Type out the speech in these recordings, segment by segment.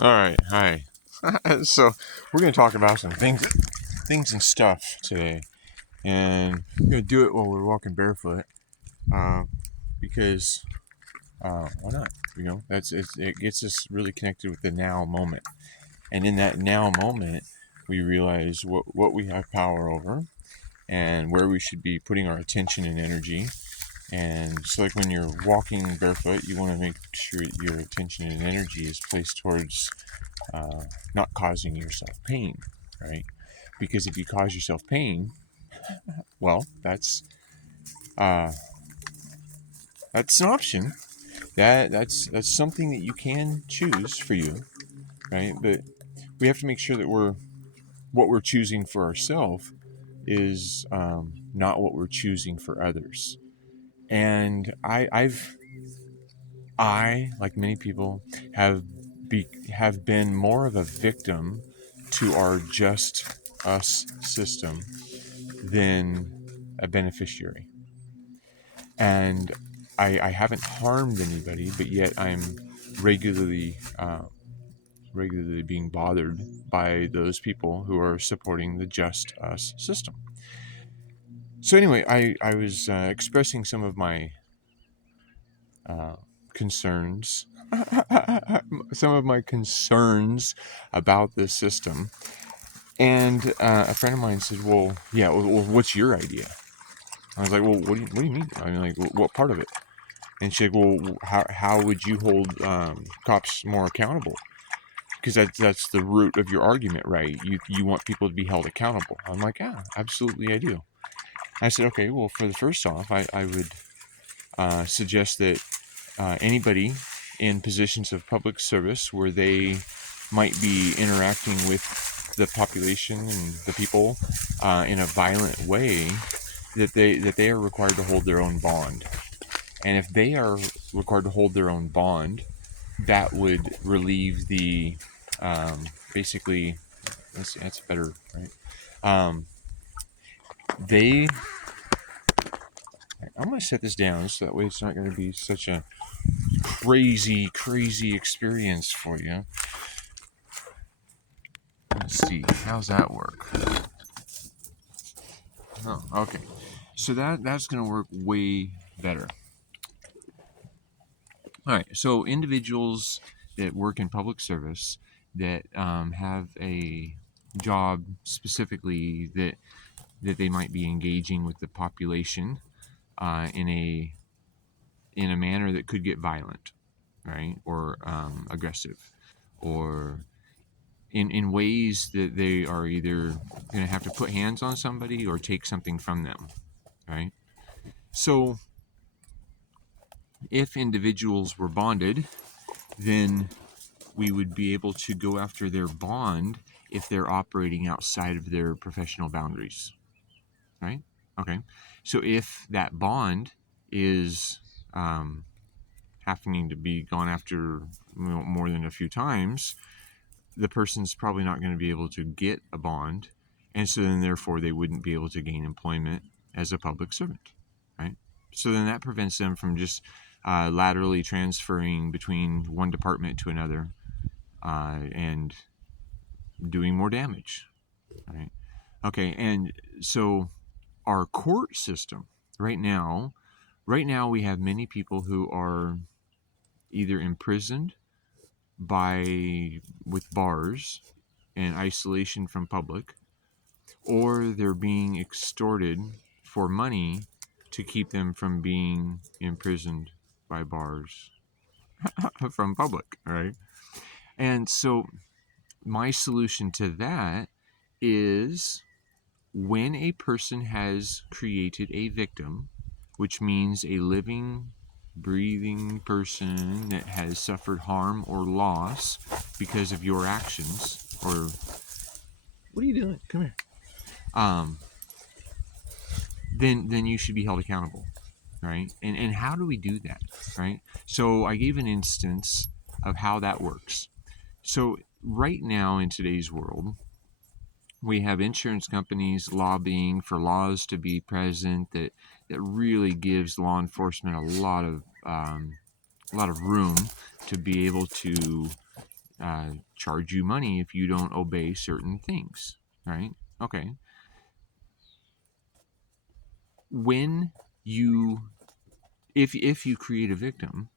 All right, hi. So we're gonna talk about some things and stuff today, and we're gonna do it while we're walking barefoot, uh, because why not? It gets us really connected with the now moment, and in that now moment, we realize what we have power over, and where we should be putting our attention and energy. And so, like when you're walking barefoot, you want to make sure your attention and energy is placed towards uh, not causing yourself pain, right? Because if you cause yourself pain, well, uh, that's an option. That's something that you can choose for you, right? But we have to make sure that what we're choosing for ourselves is not what we're choosing for others. And I, like many people, have have been more of a victim to our just us system than a beneficiary. And I haven't harmed anybody, but yet I'm regularly regularly being bothered by those people who are supporting the just us system. So anyway, I was expressing some of my uh, concerns, some of my concerns about this system. And a friend of mine said, "Well, yeah. Well, what's your idea?" I was like, "Well, what do you mean? I mean, like, what part of it?" And she's like, "Well, how would you hold cops more accountable? Because that's the root of your argument, right? You want people to be held accountable." I'm like, "Yeah, absolutely, I do." I said, "Okay, well, for the first off, I would suggest that anybody in positions of public service where they might be interacting with the population and the people in a violent way, that they are required to hold their own bond. And if they are required to hold their own bond, that would relieve the basically. Let's see, that's better, right? Um, they. I'm going to set this down so that way it's not going to be such a crazy experience for you. Let's see, how's that work? Oh, okay. So that's going to work way better. All right. So individuals that work in public service that have a job specifically that they might be engaging with the population in a manner that could get violent, right, or aggressive, or in ways that they are either going to have to put hands on somebody or take something from them, right? So if individuals were bonded, then we would be able to go after their bond if they're operating outside of their professional boundaries, right? Okay. So if that bond is happening to be gone after more than a few times, the person's probably not going to be able to get a bond, and so then therefore they wouldn't be able to gain employment as a public servant, right? So then that prevents them from just laterally transferring between one department to another and doing more damage, right? Okay, and so our court system right now, we have many people who are either imprisoned by with bars and isolation from public, or they're being extorted for money to keep them from being imprisoned by bars from public, right? And so my solution to that is, when a person has created a victim, which means a living, breathing person that has suffered harm or loss because of your actions, or what are you doing? Come here. Um, then you should be held accountable, right? And how do we do that, right? So I gave an instance of how that works. So right now in today's world, we have insurance companies lobbying for laws to be present that really gives law enforcement a lot of room to be able to charge you money if you don't obey certain things, right? Okay. When you, if you create a victim,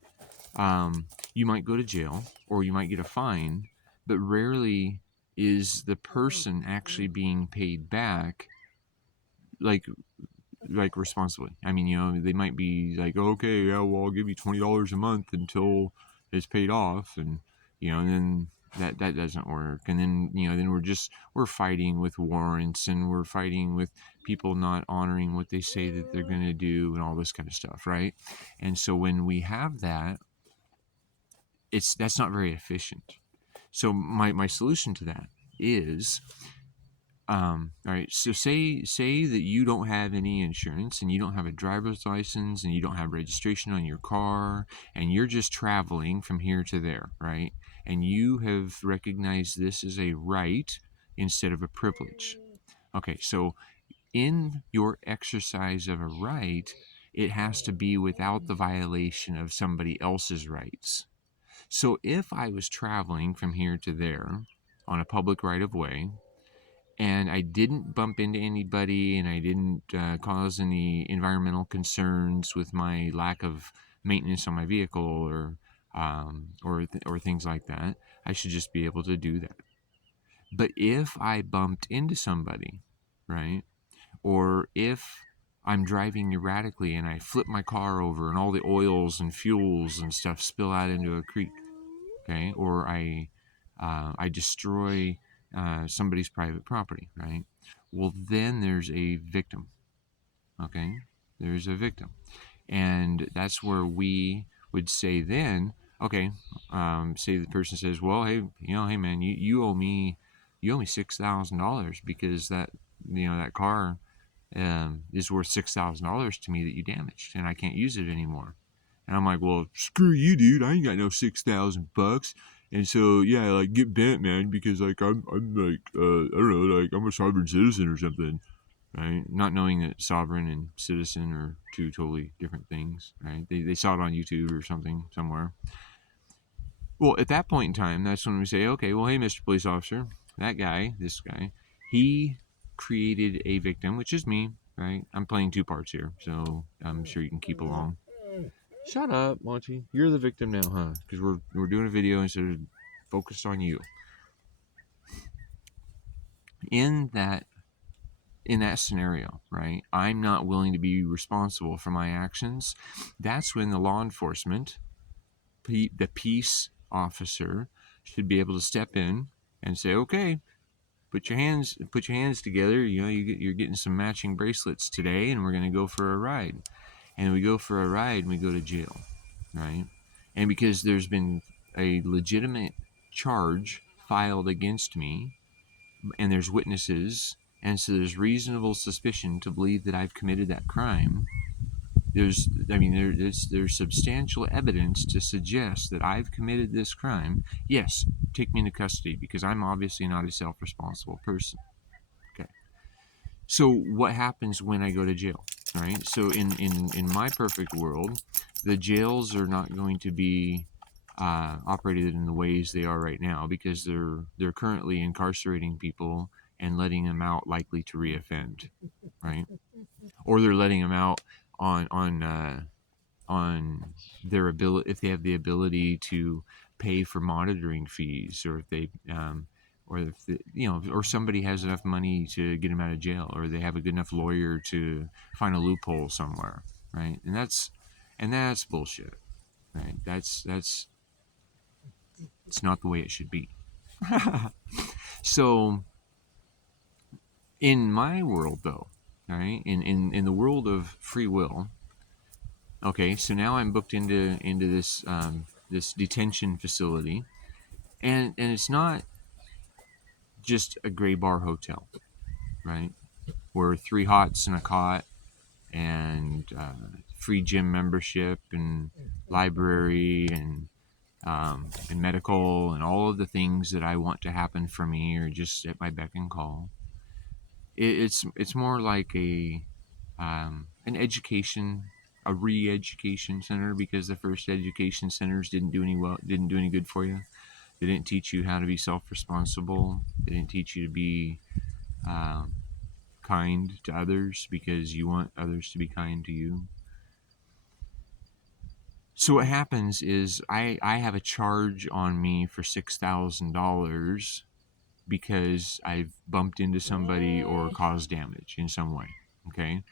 you might go to jail or you might get a fine, but rarely is the person actually being paid back, like responsibly. I mean, they might be like, okay, yeah, well, I'll give you $20 a month until it's paid off, and and then that doesn't work, and then then we're fighting with warrants, and we're fighting with people not honoring what they say that they're going to do, and all this kind of stuff, right? And so when we have that, that's not very efficient. So my solution to that is, all right, so say that you don't have any insurance and you don't have a driver's license and you don't have registration on your car and you're just traveling from here to there, right? And you have recognized this as a right instead of a privilege. Okay, so in your exercise of a right, it has to be without the violation of somebody else's rights. So if I was traveling from here to there on a public right of way, and I didn't bump into anybody, and I didn't cause any environmental concerns with my lack of maintenance on my vehicle, or things like that, I should just be able to do that. But if I bumped into somebody, right, or if I'm driving erratically and I flip my car over and all the oils and fuels and stuff spill out into a creek, okay, or I destroy somebody's private property, right? Well, then there's a victim, okay? There's a victim, and that's where we would say then, okay, say the person says, well, hey, hey man, you owe me $6,000 because that car is worth $6,000 to me that you damaged, and I can't use it anymore. And I'm like, well, screw you, dude. I ain't got no $6,000. And so, yeah, like, get bent, man, because like I'm like I don't know, like I'm a sovereign citizen or something, right? Not knowing that sovereign and citizen are two totally different things, right? They saw it on YouTube or something somewhere. Well, at that point in time, that's when we say, okay, well, hey, Mr. Police Officer, this guy, he created a victim, which is me, right? I'm playing two parts here, so I'm sure you can keep along. Shut up, Monty. You're the victim now, huh? Because we're doing a video instead of focused on you. In that scenario, right? I'm not willing to be responsible for my actions. That's when the law enforcement, the peace officer, should be able to step in and say, okay, put your hands together. You're getting some matching bracelets today, and we're going to go for a ride. And we go for a ride, and we go to jail, right? And because there's been a legitimate charge filed against me, and there's witnesses, and so there's reasonable suspicion to believe that I've committed that crime. There's substantial evidence to suggest that I've committed this crime. Yes, take me into custody because I'm obviously not a self-responsible person. Okay. So what happens when I go to jail? All right. So in my perfect world, the jails are not going to be operated in the ways they are right now because they're currently incarcerating people and letting them out likely to reoffend, right? Or they're letting them out on their ability, if they have the ability to pay for monitoring fees, or if they or if or somebody has enough money to get them out of jail, or they have a good enough lawyer to find a loophole somewhere, right? And that's bullshit, right? That's it's not the way it should be. So in my world, though, right, in the world of free will, okay, so now I'm booked into this this detention facility, and it's not just a gray bar hotel, right? Where 3 hots and a cot, and free gym membership, and library, and medical, and all of the things that I want to happen for me are just at my beck and call. It's more like an education, a re-education center, because the first education centers didn't do any good for you. They didn't teach you how to be self-responsible. They didn't teach you to be kind to others because you want others to be kind to you. So what happens is I have a charge on me for $6,000 because I've bumped into somebody or caused damage in some way. Okay,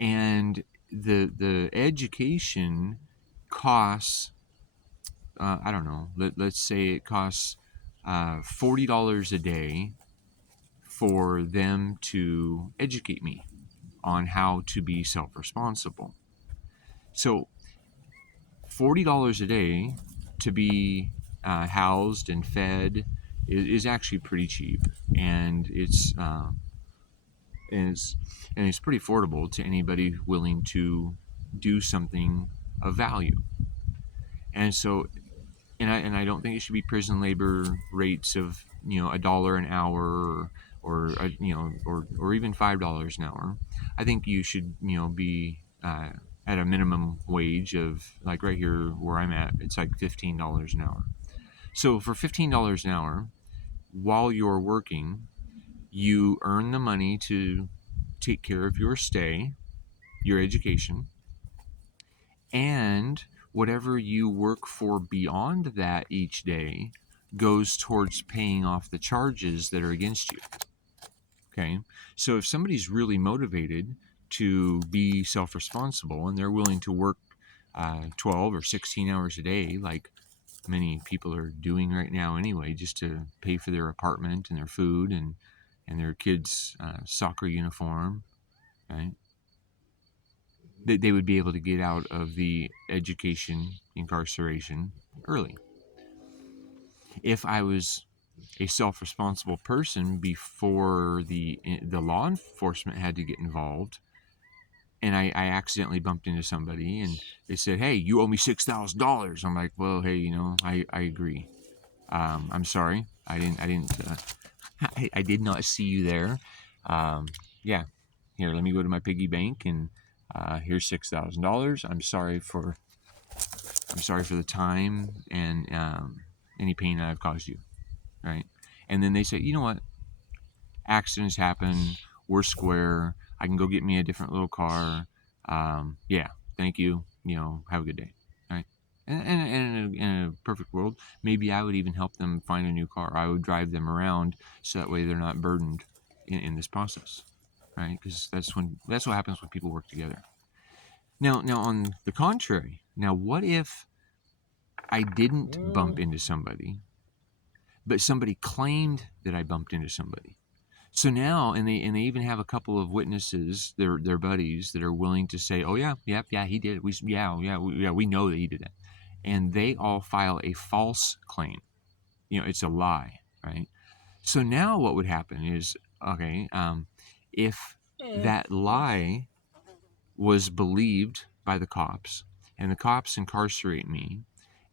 and the education costs, I don't know, let's say it costs $40 a day for them to educate me on how to be self-responsible. So $40 a day to be housed and fed is actually pretty cheap, and it's and it's pretty affordable to anybody willing to do something of value. And so, and I don't think it should be prison labor rates of $1 an hour or even $5 an hour. I think you should be at a minimum wage of, like right here where I'm at, it's like $15 an hour. So for $15 an hour, while you're working, you earn the money to take care of your stay, your education, and whatever you work for beyond that each day goes towards paying off the charges that are against you. Okay, so if somebody's really motivated to be self-responsible and they're willing to work 12 or 16 hours a day, like many people are doing right now anyway, just to pay for their apartment and their food and their kids' soccer uniform, right? They would be able to get out of the education incarceration early. If I was a self-responsible person before the law enforcement had to get involved, and I accidentally bumped into somebody and they said, "Hey, you owe me $6,000." I'm like, "Well, hey, I agree. I'm sorry. I did not see you there. Yeah, here, let me go to my piggy bank and here's $6,000. I'm sorry for the time and any pain that I've caused you." Right? And then they say, "You know what? Accidents happen. We're square. I can go get me a different little car. Yeah, thank you. Have a good day." Right? And in a perfect world, maybe I would even help them find a new car. I would drive them around so that way they're not burdened in this process, right? Because that's what happens when people work together. Now, on the contrary, now what if I didn't bump into somebody, but somebody claimed that I bumped into somebody? So now, and they even have a couple of witnesses, their buddies, that are willing to say, "Oh yeah, yeah, he did it. We know that he did it," and they all file a false claim. It's a lie, right? So now, what would happen is, okay, if that lie was believed by the cops, and the cops incarcerate me,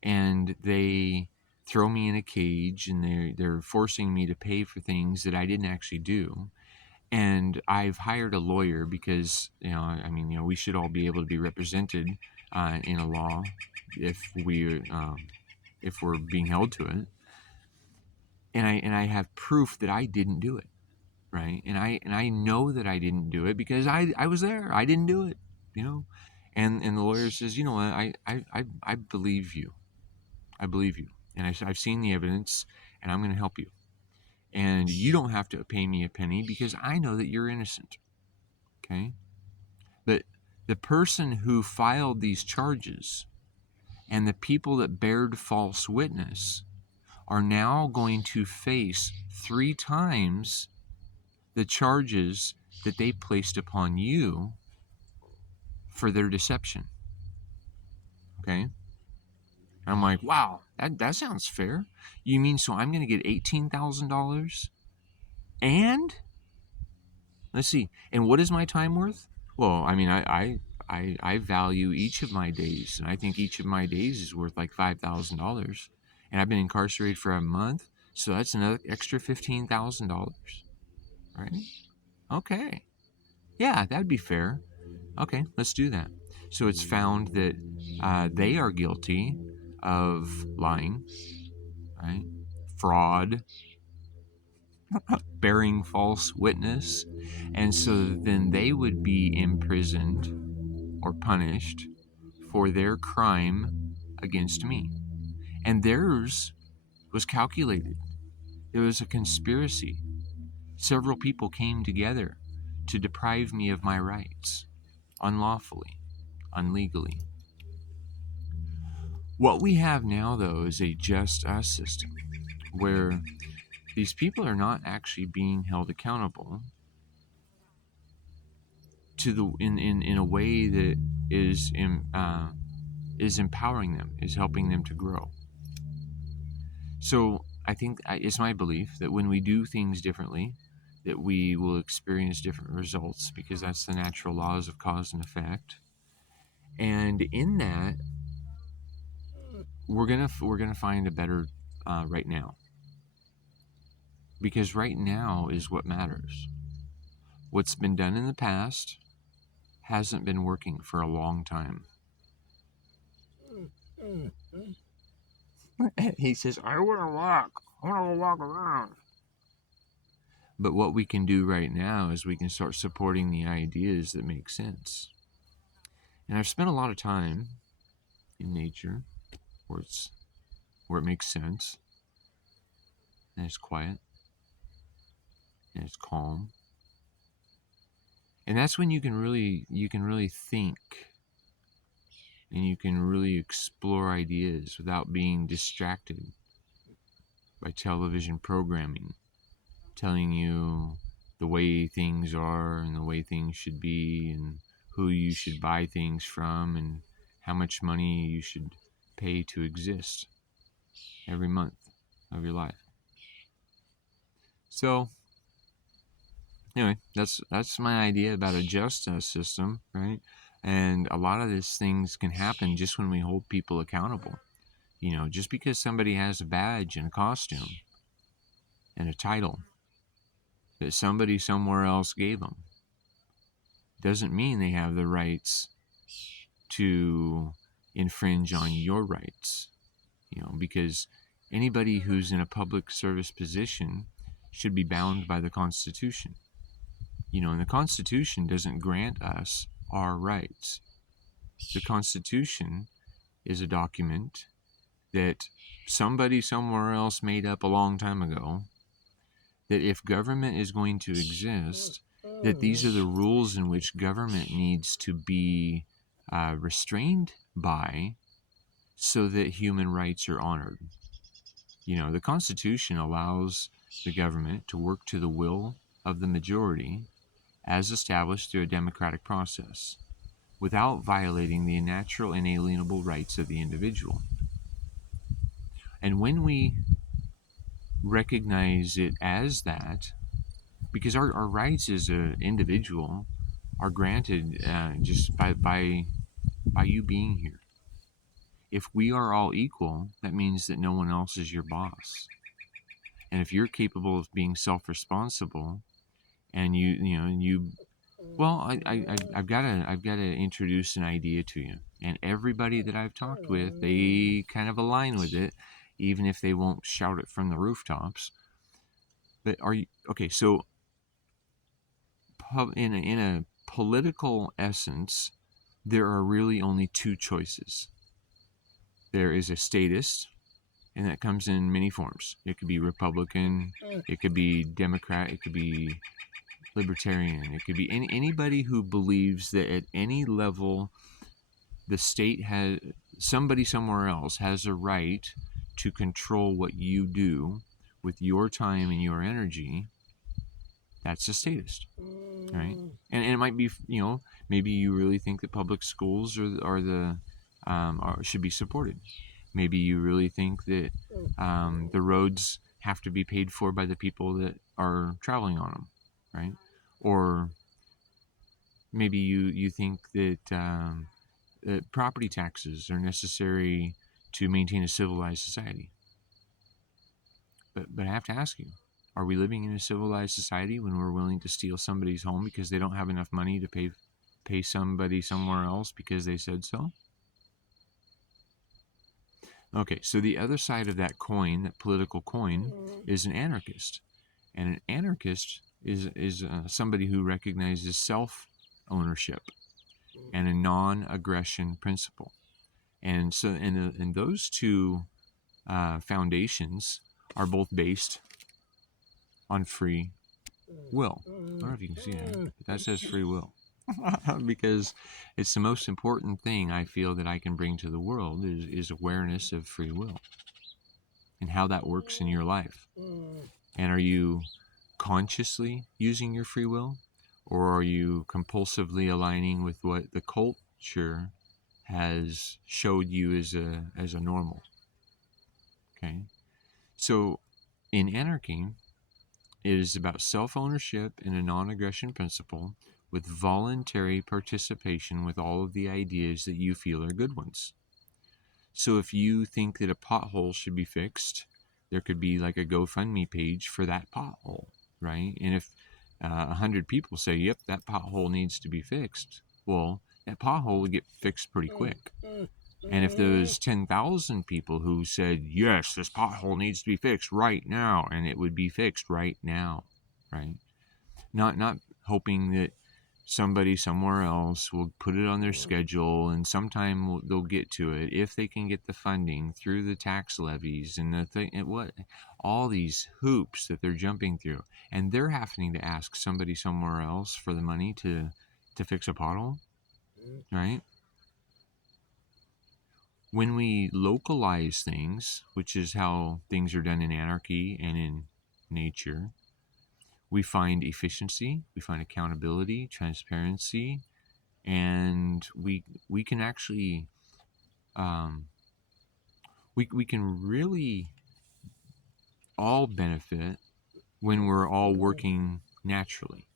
and they throw me in a cage, and they're forcing me to pay for things that I didn't actually do. And I've hired a lawyer because we should all be able to be represented in a law if we're being held to it. And I have proof that I didn't do it, right? And I know that I didn't do it because I was there. I didn't do it, you know. And the lawyer says, "You know what? I believe you. I believe you, and I've seen the evidence, and I'm going to help you. And you don't have to pay me a penny because I know that you're innocent." Okay? But the person who filed these charges and the people that bared false witness are now going to face 3 times the charges that they placed upon you for their deception. Okay? I'm like, wow, that sounds fair. You mean so I'm going to get $18,000? And let's see. And what is my time worth? Well, I mean, I value each of my days, and I think each of my days is worth like $5,000. And I've been incarcerated for a month, so that's another extra $15,000. Right? Okay. Yeah, that'd be fair. Okay, let's do that. So it's found that they are guilty of lying, right? fraud, bearing false witness. And so then they would be imprisoned or punished for their crime against me. And theirs was calculated. There was a conspiracy. Several people came together to deprive me of my rights unlawfully, unlegally. What we have now, though, is a just us system where these people are not actually being held accountable to the in a way that is empowering them, is helping them to grow. So I think it's my belief that when we do things differently, that we will experience different results because that's the natural laws of cause and effect. And in that, we're gonna find a better right now, because right now is what matters. What's been done in the past hasn't been working for a long time. He says, I want to walk. I want to walk around. But what we can do right now is we can start supporting the ideas that make sense. And I've spent a lot of time in nature where it makes sense, and it's quiet, and it's calm. And that's when you can really think, and you can really explore ideas without being distracted by television programming telling you the way things are and the way things should be and who you should buy things from and how much money you should pay to exist every month of your life. So anyway, that's my idea about a just us system, right? And a lot of these things can happen just when we hold people accountable. Just because somebody has a badge and a costume and a title that somebody somewhere else gave them doesn't mean they have the rights to infringe on your rights. Because anybody who's in a public service position should be bound by the Constitution. And the Constitution doesn't grant us our rights. The Constitution is a document that somebody somewhere else made up a long time ago, that if government is going to exist, that these are the rules in which government needs to be restrained by so that human rights are honored. The Constitution allows the government to work to the will of the majority as established through a democratic process without violating the natural and inalienable rights of the individual. And when we recognize it as that, because our rights as an individual are granted just by you being here. If we are all equal, that means that no one else is your boss. And if you're capable of being self-responsible, and I've got to introduce an idea to you. And everybody that I've talked with, they kind of align with it, even if they won't shout it from the rooftops. But are you okay? So, in a political essence, there are really only two choices. There is a statist, and that comes in many forms. It could be Republican, it could be Democrat, it could be Libertarian, it could be anybody who believes that at any level the state has somebody somewhere else has a right to control what you do with your time and your energy. That's a statist, right? And it might be, maybe you really think that public schools should be supported. Maybe you really think that the roads have to be paid for by the people that are traveling on them, right? Or maybe you think that property taxes are necessary to maintain a civilized society. But I have to ask you, are we living in a civilized society when we're willing to steal somebody's home because they don't have enough money to pay somebody somewhere else because they said so? Okay, so the other side of that coin, that political coin, is an anarchist. And an anarchist is somebody who recognizes self-ownership and a non-aggression principle. And so, and those two foundations are both based on free will. I don't know if you can see that, but that says free will. Because it's the most important thing I feel that I can bring to the world is awareness of free will and how that works in your life. And are you consciously using your free will, or are you compulsively aligning with what the culture has showed you as a normal? Okay. So in anarchy, it is about self-ownership and a non-aggression principle with voluntary participation with all of the ideas that you feel are good ones. So if you think that a pothole should be fixed, there could be like a GoFundMe page for that pothole, right? And if 100 people say, yep, that pothole needs to be fixed, well, that pothole would get fixed pretty quick. And if those 10,000 people who said, yes, this pothole needs to be fixed right now, and it would be fixed right now, right? Not hoping that somebody somewhere else will put it on their schedule and sometime they'll get to it if they can get the funding through the tax levies and the thing and what all these hoops that they're jumping through, and they're having to ask somebody somewhere else for the money to fix a pothole, right? When we localize things, which is how things are done in anarchy and in nature, we find efficiency, we find accountability, transparency, and we can actually um, we can really all benefit when we're all working naturally.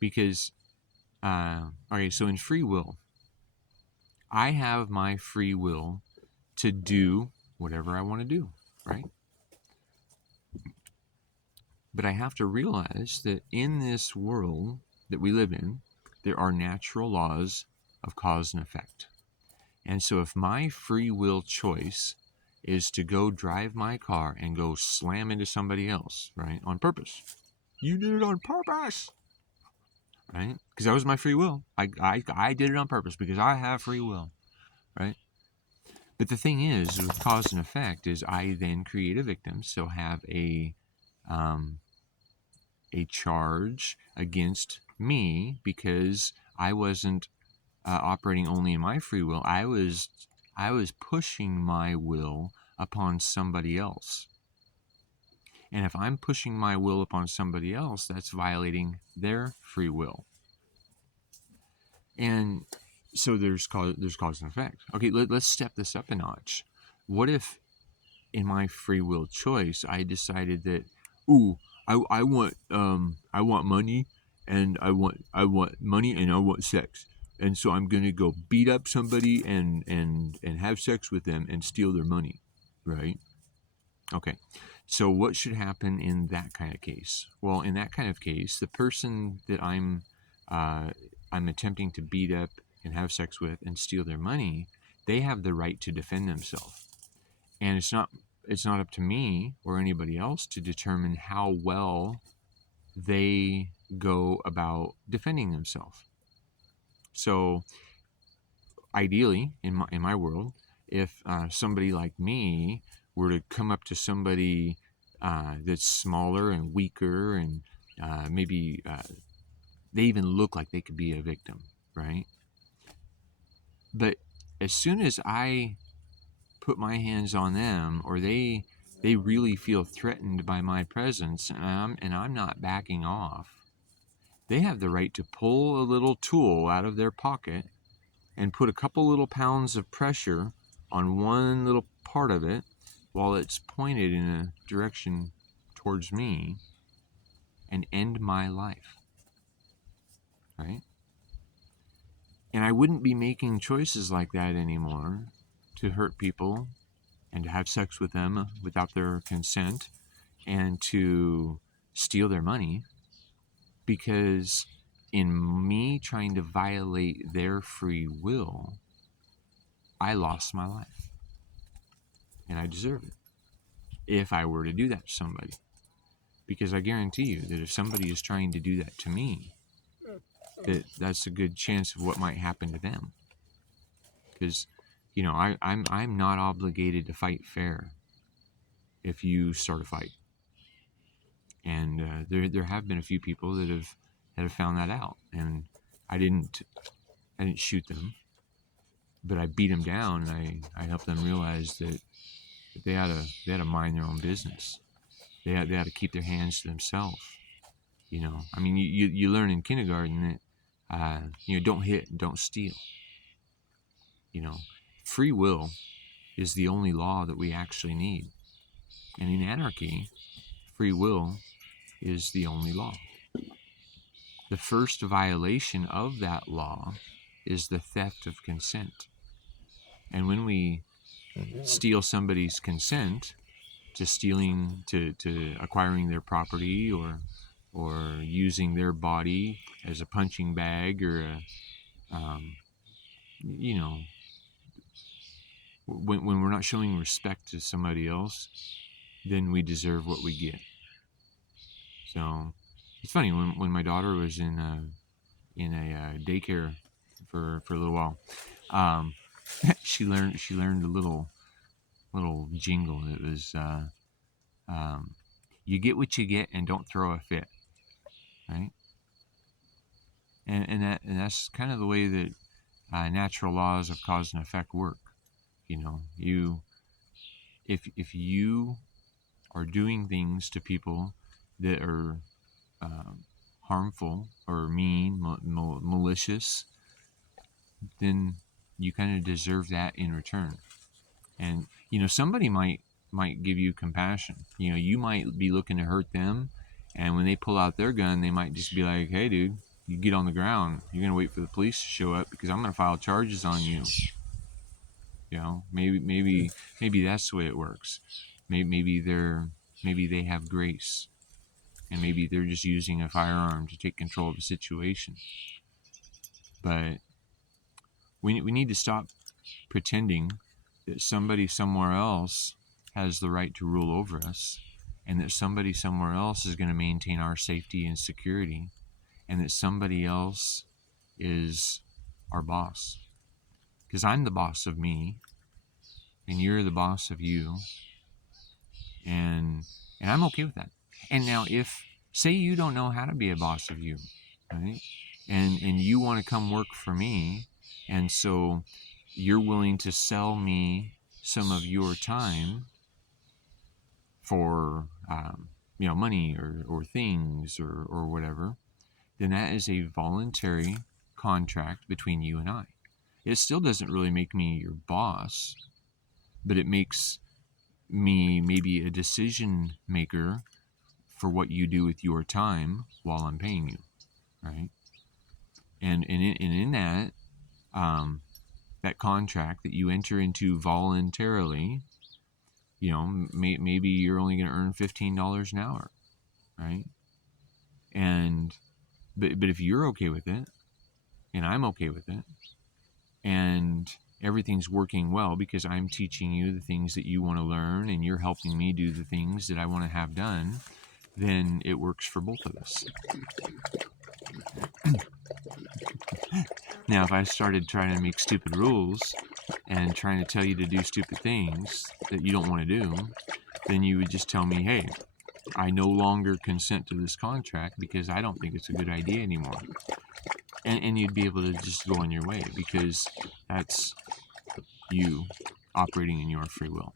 Because okay, so in free will, I have my free will to do whatever I want to do, right? But I have to realize that in this world that we live in, there are natural laws of cause and effect. And so if my free will choice is to go drive my car and go slam into somebody else, right, on purpose, you did it on purpose, right? Because that was my free will. I did it on purpose because I have free will, right? But the thing is, with cause and effect, is I then create a victim, so have um, a charge against me because I wasn't operating only in my free will. I was pushing my will upon somebody else. And if I'm pushing my will upon somebody else, that's violating their free will. And so there's cause and effect. Okay, let's step this up a notch. What if in my free will choice I decided that, ooh, I want money, and I want money and I want sex. And so I'm gonna go beat up somebody and have sex with them and steal their money, right? Okay. So what should happen in that kind of case? Well, in that kind of case, the person that uh, I'm attempting to beat up and have sex with and steal their money, they have the right to defend themselves, and it's not up to me or anybody else to determine how well they go about defending themselves. So ideally, in my world, if somebody like me were to come up to somebody that's smaller and weaker, and maybe they even look like they could be a victim, right? But as soon as I put my hands on them, or they really feel threatened by my presence, and I'm not backing off, they have the right to pull a little tool out of their pocket and put a couple little pounds of pressure on one little part of it while it's pointed in a direction towards me and end my life, right? And I wouldn't be making choices like that anymore to hurt people and to have sex with them without their consent and to steal their money, because in me trying to violate their free will, I lost my life. and I deserve it if I were to do that to somebody. Because I guarantee you that if somebody is trying to do that to me, that's a good chance of what might happen to them. Because, I'm not obligated to fight fair if you start a fight. And there have been a few people that have found that out, and I didn't shoot them, but I beat them down, and I helped them realize that they had to mind their own business. They had to keep their hands to themselves. I mean, you learn in kindergarten that don't hit and don't steal. Free will is the only law that we actually need, and in anarchy, free will is the only law. The first violation of that law is the theft of consent. And when we steal somebody's consent to acquiring their property, or using their body as a punching bag, or you know when we're not showing respect to somebody else, then we deserve what we get. So it's funny, when my daughter was in a daycare for a little while, she learned a little jingle. It was you get what you get and don't throw a fit, right? And that's kind of the way that natural laws of cause and effect work. You if you are doing things to people that are harmful or mean, malicious, then you kind of deserve that in return. And somebody might give you compassion. You might be looking to hurt them, and when they pull out their gun, they might just be like, "Hey, dude, you get on the ground. You're gonna wait for the police to show up because I'm gonna file charges on you." Maybe that's the way it works. Maybe they have grace, and maybe they're just using a firearm to take control of the situation. But we need to stop pretending that somebody somewhere else has the right to rule over us, and that somebody somewhere else is going to maintain our safety and security, and that somebody else is our boss. Because I'm the boss of me, and you're the boss of you, and I'm okay with that. And now, if say you don't know how to be a boss of you, right, and you want to come work for me, and so you're willing to sell me some of your time for money, or things, or whatever, then that is a voluntary contract between you and I. It still doesn't really make me your boss, but it makes me maybe a decision maker for what you do with your time while I'm paying you, right? And in that that contract that you enter into voluntarily, maybe you're only going to earn $15 an hour, right? And but if you're okay with it, and I'm okay with it, and everything's working well because I'm teaching you the things that you want to learn, and you're helping me do the things that I want to have done, then it works for both of us. Now, if I started trying to make stupid rules and trying to tell you to do stupid things that you don't want to do, then you would just tell me, "Hey, I no longer consent to this contract because I don't think it's a good idea anymore." And you'd be able to just go on your way, because that's you operating in your free will.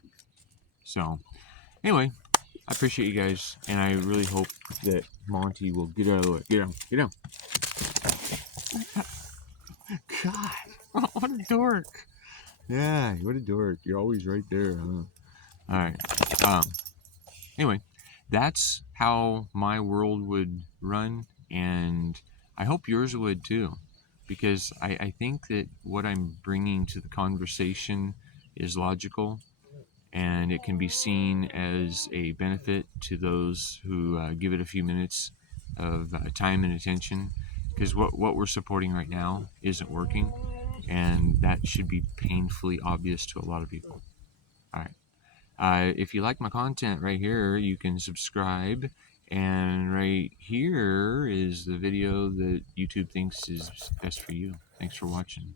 So, anyway, I appreciate you guys, and I really hope that Monty will get out of the way. Get down. God, what a dork. Yeah, what a dork. You're always right there, huh? All right. Anyway, that's how my world would run, and I hope yours would too, because I think that what I'm bringing to the conversation is logical, and it can be seen as a benefit to those who give it a few minutes of time and attention, because what we're supporting right now isn't working, and that should be painfully obvious to a lot of people. All right. If you like my content right here, you can subscribe. And right here is the video that YouTube thinks is best for you. Thanks for watching.